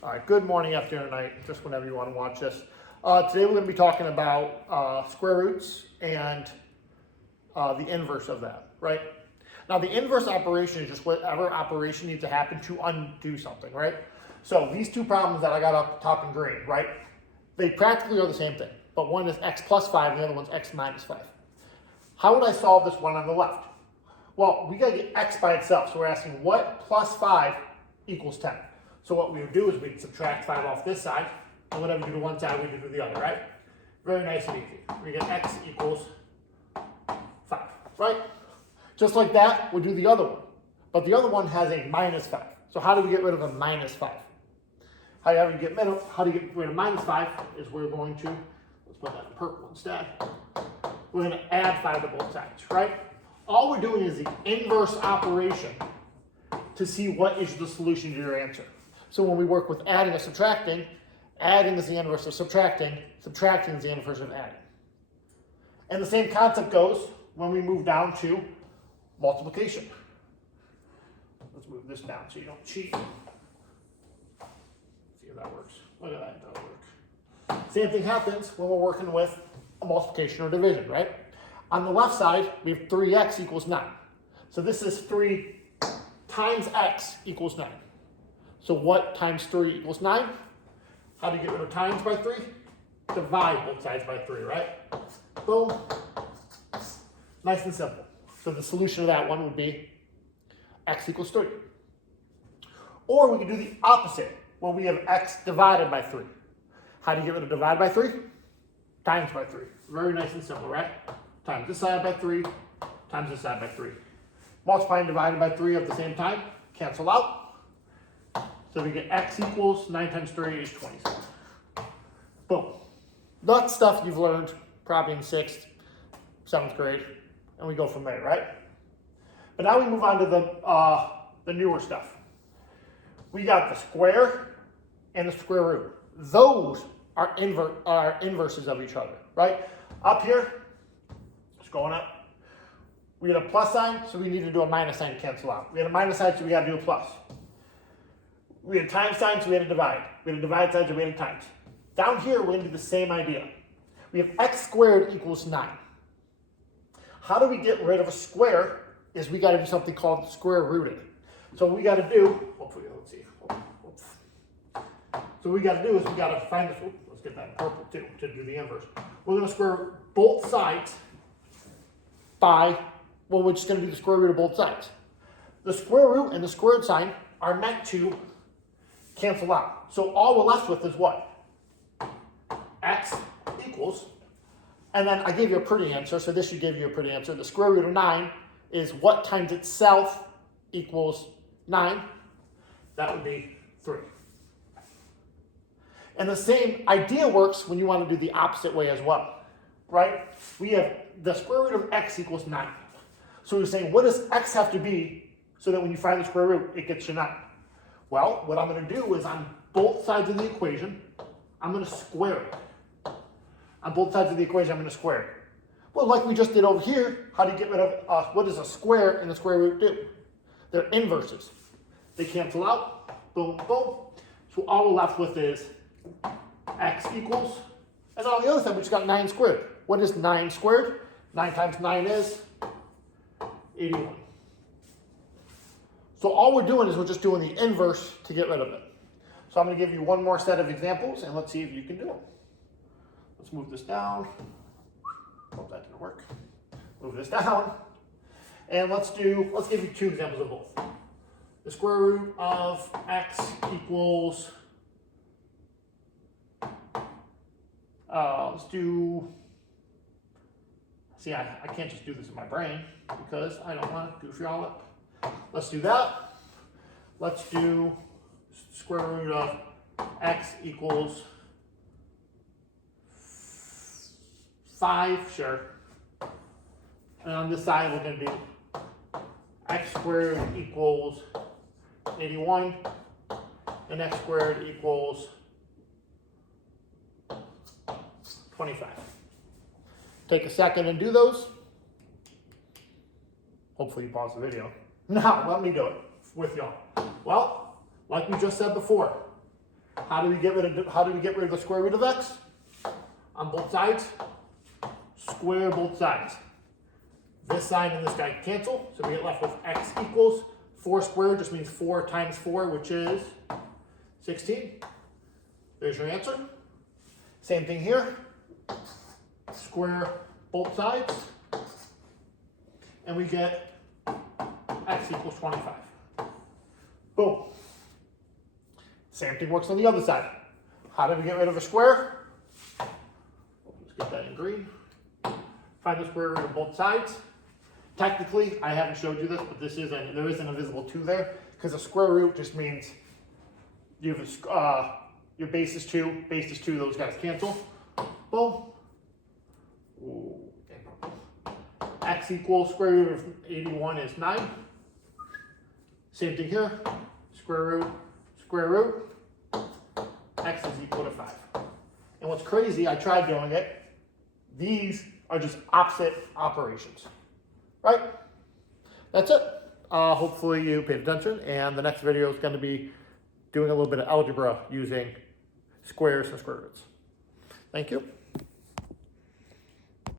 All right, good morning, afternoon, night, just whenever you want to watch this. Today we're going to be talking about square roots and the inverse of that, right? Now the inverse operation is just whatever operation needs to happen to undo something, right? So these two problems that I got up top in green, right? They practically are the same thing, but one is x plus 5 and the other one's x minus 5. How would I solve this one on the left? Well, we got to get x by itself, so we're asking what plus 5 equals 10. So what we would do is we'd subtract 5 off this side, and whatever we do to one side, we do to the other, right? Very nice and easy. We get x equals 5, right? Just like that, we'll do the other one. But the other one has a minus 5. So how do we get rid of a minus 5? How do you get rid of minus 5 is we're going to, let's put that in purple instead. We're going to add 5 to both sides, right? All we're doing is the inverse operation to see what is the solution to your answer. So when we work with adding or subtracting, adding is the inverse of subtracting, subtracting is the inverse of adding. And the same concept goes when we move down to multiplication. Let's move this down so you don't cheat. See if that works. Look at that, it does work. Same thing happens when we're working with a multiplication or division, right? On the left side, we have 3x equals 9. So this is 3 times x equals 9. So what times 3 equals 9? How do you get rid of times by 3? Divide both sides by 3, right? Boom. Nice and simple. So the solution to that one would be x equals 3. Or we could do the opposite, where we have x divided by 3. How do you get rid of divide by 3? Times by 3. Very nice and simple, right? Times this side by 3, times this side by 3. Multiply and divide by 3 at the same time, cancel out. So we get x equals 9 times 3 is 27. Boom. That's stuff you've learned probably in 6th, 7th grade, and we go from there, right? But now we move on to the newer stuff. We got the square and the square root. Those are inverses of each other, right? Up here, it's going up. We had a plus sign, so we need to do a minus sign to cancel out. We had a minus sign, so we got to do a plus. We had a times sign, so we had to divide. We had a divide sign, so we had to times. Down here, we're going to do the same idea. We have x squared equals 9. How do we get rid of a square? Is we got to do something called square rooted. So what we got to do, hopefully, let's see. So what we got to do is we got to find this, let's get that in purple too, to do the inverse. We're going to square both sides by, well, we're just going to do the square root of both sides. The square root and the squared sign are meant to cancel out. So all we're left with is what? X equals, and then I gave you a pretty answer, so this should give you a pretty answer. The square root of 9 is what times itself equals 9. That would be 3. And the same idea works when you want to do the opposite way as well, right? We have the square root of x equals 9. So we're saying, what does x have to be so that when you find the square root, it gets you 9? Well, what I'm going to do is on both sides of the equation, I'm going to square it. On both sides of the equation, I'm going to square it. Well, like we just did over here, how do you get rid of, what does a square and the square root do? They're inverses. They cancel out, boom, boom. So all we're left with is x equals, and on the other side, we just got 9 squared. What is 9 squared? 9 times 9 is 81. So all we're doing is we're just doing the inverse to get rid of it. So I'm going to give you one more set of examples, and let's see if you can do them. Let's move this down. Hope that didn't work. Move this down. And let's give you 2 examples of both. The square root of x equals, let's do, see, I can't just do this in my brain because I don't want to goof you all up. Let's do that. Let's do square root of x equals 5, sure. And on this side, we're going to do x squared equals 81, and x squared equals 25. Take a second and do those. Hopefully you pause the video. Now, let me do it with y'all. Well, like we just said before, How do we get rid of the square root of x? On both sides, square both sides. This side and this guy cancel, so we get left with x equals 4 squared, just means 4 times 4, which is 16. There's your answer. Same thing here. Square both sides, and we get x equals 25. Boom. Same thing works on the other side. How do we get rid of a square? Let's get that in green. Find the square root of both sides. Technically, I haven't showed you this, but there is an invisible 2 there, because a square root just means you have your base is 2, those guys cancel. Boom. Ooh. X equals square root of 81 is 9. Same thing here. Square root. X is equal to 5. And what's crazy, I tried doing it. These are just opposite operations. Right? That's it. Hopefully you paid attention, and the next video is going to be doing a little bit of algebra using squares and square roots. Thank you.